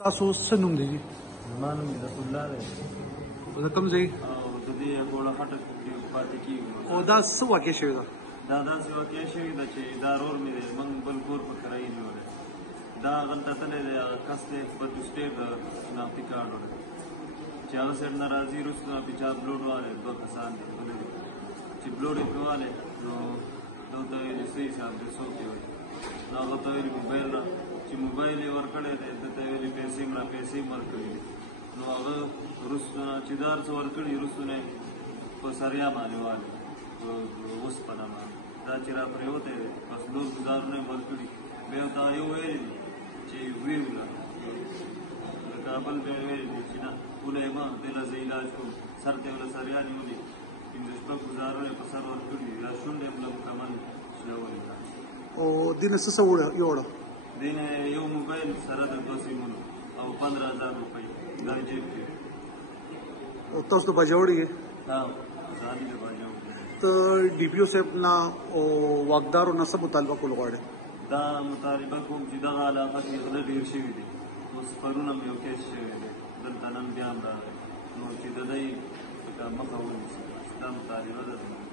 تاسو څه نوم دی؟ زما نوم عزت الله دی. د کوم ځای؟ او د دې ګوړه خټک کې پاتې کېږو. او دا څه واقع شوې ده؟ دا داسې واقع شوې ده چې دا رور مې دی، موږ بل کور په کرایي نیولی. دا هغلته تللی دی، هغه کس دی بدو سټیټ د شناختي کارډ ورکړی چې هغه سایډ نه راځي. وروسته نه پې چا بلوډ والی 2 کسان دي بللي چې بلوډ یې پرې والی، نو ده ورته ویلي څه حساب دی څوک یې وایي. نو هغه ته ویلي موبایل را، چې موبایل یې ورکړی دی، ده ته ویلي پیسې مړه پیسې یې ورکړي دي. نو هغه وروسته چې دا هر څه ورکړي، وروسته نه یې په سریا باندې والی، په اوسپنه باندې دا چې را پرېوتی دی، بس نور ګزارونه یې ورکړي. بیا ورته یو ویلي دي چې ویې وله، د کابل بیا یې ویلي دي چې نه پوله یې مه، دله زه علاج کوم. سر ته یې وله سریا نیولي، 15 شپږ ګزارونه یې په سر ورکړي دي. دا شونډه یې وله مکمل شلولې ده. او دې نه څه یوړه؟ دې نه یو موبایل سره د 2 سیمونو او 15,000 روپۍ دا جیب کې. او تاسو د باجوړ یې؟ ځاني د باجوړ. ته ډي پي او صاحب نه او واکدارو نه څه مطالبه کول غواړې؟ دا مطالبه کوم چې دغه علاقه کې غله ډېر شوي دي. اوس پرون هم یو کیس شوی دی، دلته نن بیا هم راغی، نو چې د دی مخه ونیسي. دا مطالبه ده.